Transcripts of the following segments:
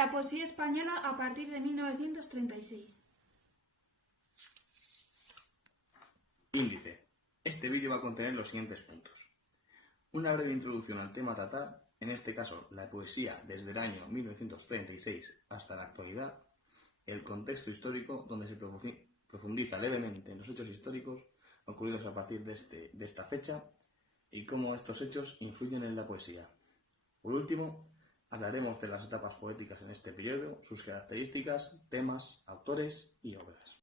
La poesía española a partir de 1936. Índice. Este vídeo va a contener los siguientes puntos. Una breve introducción al tema a tratar, en este caso la poesía desde el año 1936 hasta la actualidad, el contexto histórico donde se profundiza levemente en los hechos históricos ocurridos a partir de esta fecha y cómo estos hechos influyen en la poesía. Por último, hablaremos de las etapas poéticas en este periodo, sus características, temas, autores y obras.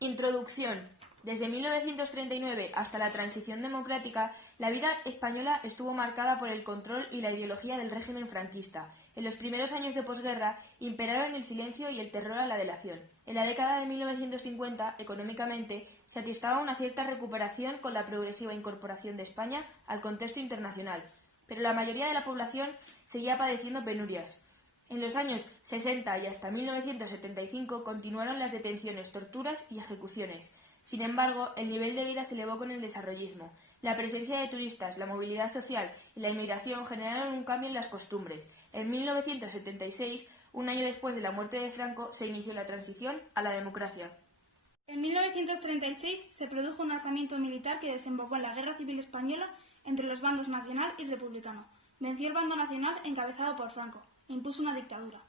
Introducción. Desde 1939 hasta la transición democrática, la vida española estuvo marcada por el control y la ideología del régimen franquista. En los primeros años de posguerra imperaron el silencio y el terror a la delación. En la década de 1950, económicamente, se atestaba una cierta recuperación con la progresiva incorporación de España al contexto internacional, pero la mayoría de la población seguía padeciendo penurias. En los años 60 y hasta 1975 continuaron las detenciones, torturas y ejecuciones. Sin embargo, el nivel de vida se elevó con el desarrollismo. La presencia de turistas, la movilidad social y la inmigración generaron un cambio en las costumbres. En 1976, un año después de la muerte de Franco, se inició la transición a la democracia. En 1936 se produjo un alzamiento militar que desembocó en la Guerra Civil Española entre los bandos nacional y republicano. Venció el bando nacional encabezado por Franco e impuso una dictadura.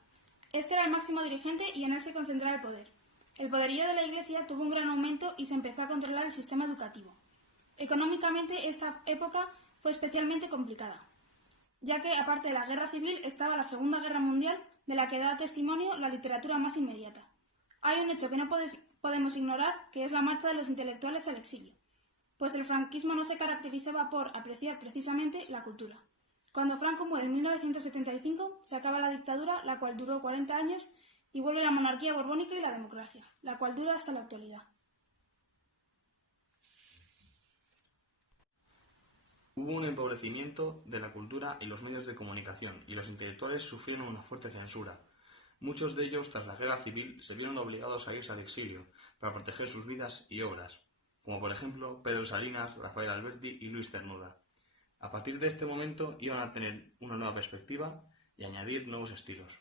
Este era el máximo dirigente y en él se concentraba el poder. El poderío de la Iglesia tuvo un gran aumento y se empezó a controlar el sistema educativo. Económicamente, esta época fue especialmente complicada, ya que, aparte de la Guerra Civil, estaba la Segunda Guerra Mundial, de la que da testimonio la literatura más inmediata. Hay un hecho que no podemos ignorar, que es la marcha de los intelectuales al exilio, pues el franquismo no se caracterizaba por apreciar precisamente la cultura. Cuando Franco muere en 1975, se acaba la dictadura, la cual duró 40 años, y vuelve la monarquía borbónica y la democracia, la cual dura hasta la actualidad. Hubo un empobrecimiento de la cultura y los medios de comunicación, y los intelectuales sufrieron una fuerte censura. Muchos de ellos, tras la guerra civil, se vieron obligados a irse al exilio para proteger sus vidas y obras, como por ejemplo Pedro Salinas, Rafael Alberti y Luis Cernuda. A partir de este momento iban a tener una nueva perspectiva y añadir nuevos estilos.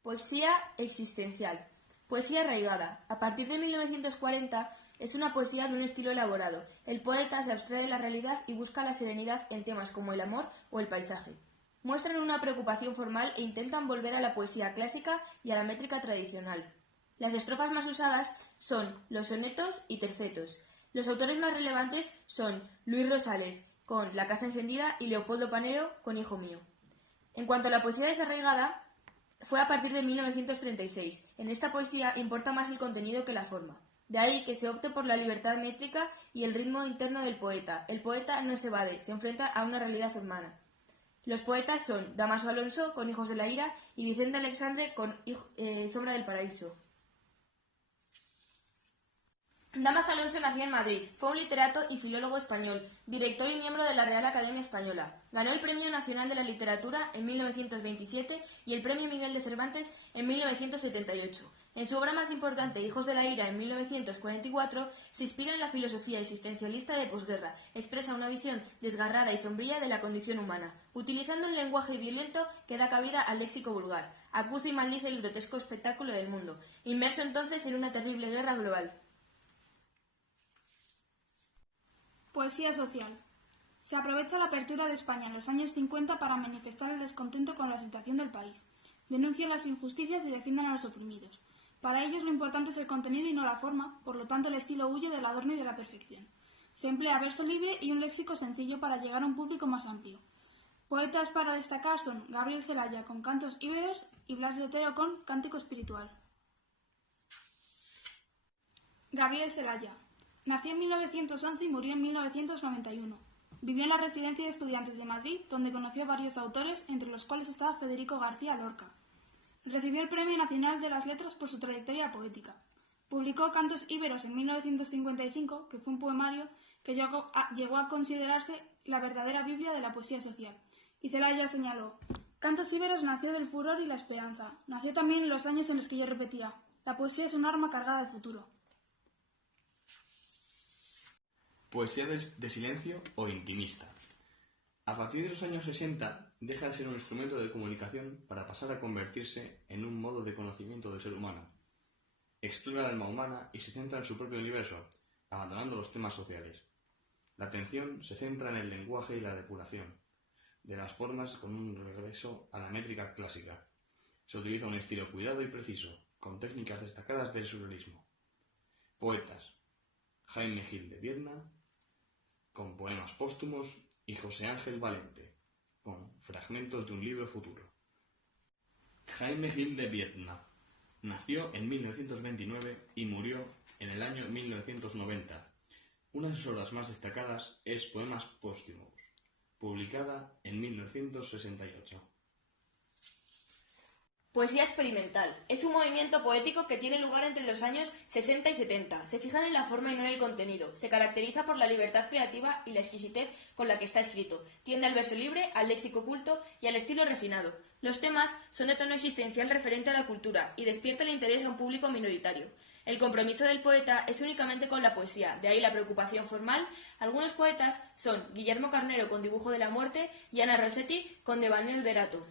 Poesía existencial. Poesía arraigada. A partir de 1940 es una poesía de un estilo elaborado. El poeta se abstrae de la realidad y busca la serenidad en temas como el amor o el paisaje. Muestran una preocupación formal e intentan volver a la poesía clásica y a la métrica tradicional. Las estrofas más usadas son los sonetos y tercetos. Los autores más relevantes son Luis Rosales, con La casa encendida, y Leopoldo Panero, con Hijo mío. En cuanto a la poesía desarraigada, fue a partir de 1936. En esta poesía importa más el contenido que la forma. De ahí que se opte por la libertad métrica y el ritmo interno del poeta. El poeta no se evade, se enfrenta a una realidad humana. Los poetas son Dámaso Alonso, con Hijos de la ira, y Vicente Alexandre, con Sombra del paraíso. Dámaso Alonso nació en Madrid. Fue un literato y filólogo español, director y miembro de la Real Academia Española. Ganó el Premio Nacional de la Literatura en 1927 y el Premio Miguel de Cervantes en 1978. En su obra más importante, Hijos de la ira, en 1944, se inspira en la filosofía existencialista de posguerra. Expresa una visión desgarrada y sombría de la condición humana, utilizando un lenguaje violento que da cabida al léxico vulgar. Acusa y maldice el grotesco espectáculo del mundo, inmerso entonces en una terrible guerra global. Poesía social. Se aprovecha la apertura de España en los años 50 para manifestar el descontento con la situación del país. Denuncian las injusticias y defienden a los oprimidos. Para ellos lo importante es el contenido y no la forma, por lo tanto el estilo huye del adorno y de la perfección. Se emplea verso libre y un léxico sencillo para llegar a un público más amplio. Poetas para destacar son Gabriel Celaya con Cantos íberos y Blas de Otero con Cántico espiritual. Gabriel Celaya. Nació en 1911 y murió en 1991. Vivió en la Residencia de Estudiantes de Madrid, donde conoció a varios autores, entre los cuales estaba Federico García Lorca. Recibió el Premio Nacional de las Letras por su trayectoria poética. Publicó Cantos íberos en 1955, que fue un poemario que llegó a considerarse la verdadera Biblia de la poesía social. Y Celaya señaló: Cantos íberos nació del furor y la esperanza. Nació también en los años en los que yo repetía: la poesía es un arma cargada de futuro. Poesía de silencio o intimista. A partir de los años 60 deja de ser un instrumento de comunicación para pasar a convertirse en un modo de conocimiento del ser humano. Explora el alma humana y se centra en su propio universo, abandonando los temas sociales. La atención se centra en el lenguaje y la depuración de las formas con un regreso a la métrica clásica. Se utiliza un estilo cuidado y preciso, con técnicas destacadas del surrealismo. Poetas: Jaime Gil de Biedma, con poemas póstumos, y José Ángel Valente, con fragmentos de un libro futuro. Jaime Gil de Biedma nació en 1929 y murió en el año 1990. Una de sus obras más destacadas es Poemas póstumos, publicada en 1968. Poesía experimental. Es un movimiento poético que tiene lugar entre los años 60 y 70. Se fijan en la forma y no en el contenido. Se caracteriza por la libertad creativa y la exquisitez con la que está escrito. Tiende al verso libre, al léxico culto y al estilo refinado. Los temas son de tono existencial referente a la cultura y despierta el interés a un público minoritario. El compromiso del poeta es únicamente con la poesía, de ahí la preocupación formal. Algunos poetas son Guillermo Carnero con Dibujo de la muerte y Ana Rossetti con Devaneos d'Erato.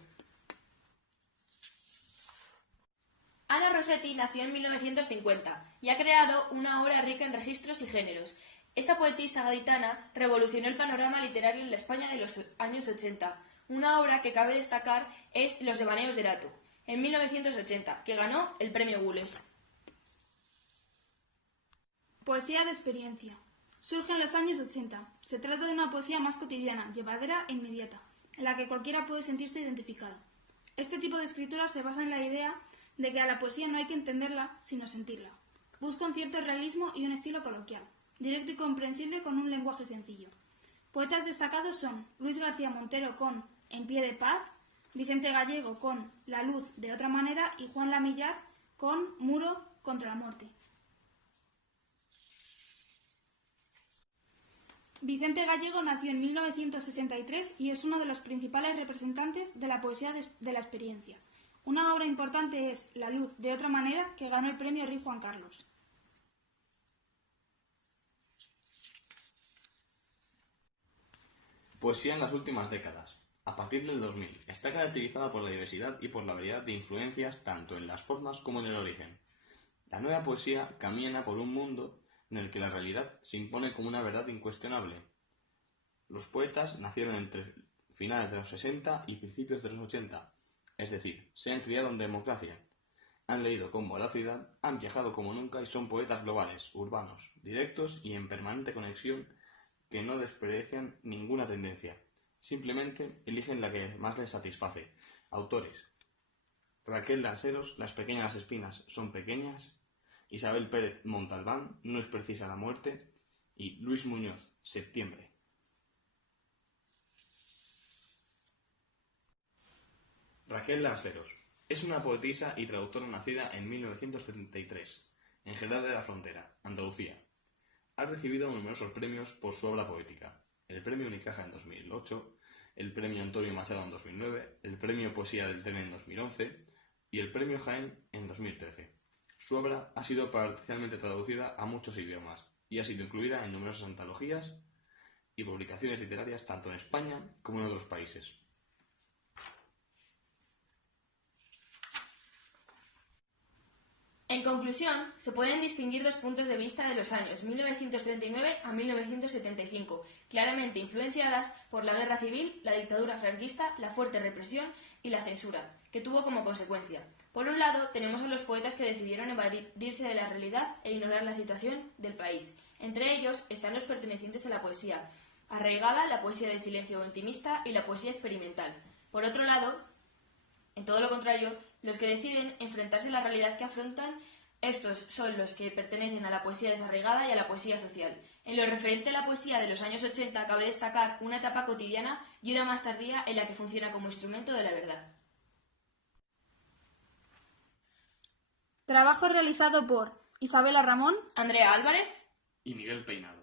Ana Rossetti nació en 1950 y ha creado una obra rica en registros y géneros. Esta poetisa gaditana revolucionó el panorama literario en la España de los años 80. Una obra que cabe destacar es Los Devaneos d'Erato, en 1980, que ganó el premio Gules. Poesía de experiencia. Surge en los años 80. Se trata de una poesía más cotidiana, llevadera e inmediata, en la que cualquiera puede sentirse identificado. Este tipo de escritura se basa en la idea de que a la poesía no hay que entenderla, sino sentirla. Busca un cierto realismo y un estilo coloquial, directo y comprensible con un lenguaje sencillo. Poetas destacados son Luis García Montero con En pie de paz, Vicente Gallego con La luz de otra manera y Juan Lamillar con Muro contra la muerte. Vicente Gallego nació en 1963 y es uno de los principales representantes de la poesía de la experiencia. Una obra importante es La luz de otra manera, que ganó el premio Rey Juan Carlos. Poesía en las últimas décadas. A partir del 2000, está caracterizada por la diversidad y por la variedad de influencias tanto en las formas como en el origen. La nueva poesía camina por un mundo en el que la realidad se impone como una verdad incuestionable. Los poetas nacieron entre finales de los 60 y principios de los 80. Es decir, se han criado en democracia, han leído con voracidad, han viajado como nunca y son poetas globales, urbanos, directos y en permanente conexión que no desprecian ninguna tendencia. Simplemente eligen la que más les satisface. Autores: Raquel Lanceros, Las pequeñas espinas son pequeñas, Isabel Pérez Montalbán, No es precisa la muerte, y Luis Muñoz, Septiembre. Raquel Lanceros es una poetisa y traductora nacida en 1973, en Jerez de la Frontera, Andalucía. Ha recibido numerosos premios por su obra poética: el Premio Unicaja en 2008, el Premio Antonio Machado en 2009, el Premio Poesía del Tren en 2011 y el Premio Jaén en 2013. Su obra ha sido parcialmente traducida a muchos idiomas y ha sido incluida en numerosas antologías y publicaciones literarias tanto en España como en otros países. En conclusión, se pueden distinguir dos puntos de vista de los años 1939 a 1975, claramente influenciadas por la guerra civil, la dictadura franquista, la fuerte represión y la censura, que tuvo como consecuencia. Por un lado, tenemos a los poetas que decidieron evadirse de la realidad e ignorar la situación del país. Entre ellos están los pertenecientes a la poesía arraigada, la poesía del silencio o intimista y la poesía experimental. Por otro lado, en todo lo contrario, los que deciden enfrentarse a la realidad que afrontan, estos son los que pertenecen a la poesía desarraigada y a la poesía social. En lo referente a la poesía de los años 80, cabe destacar una etapa cotidiana y una más tardía en la que funciona como instrumento de la verdad. Trabajo realizado por Isabela Ramón, Andrea Álvarez Y Miguel Peinado.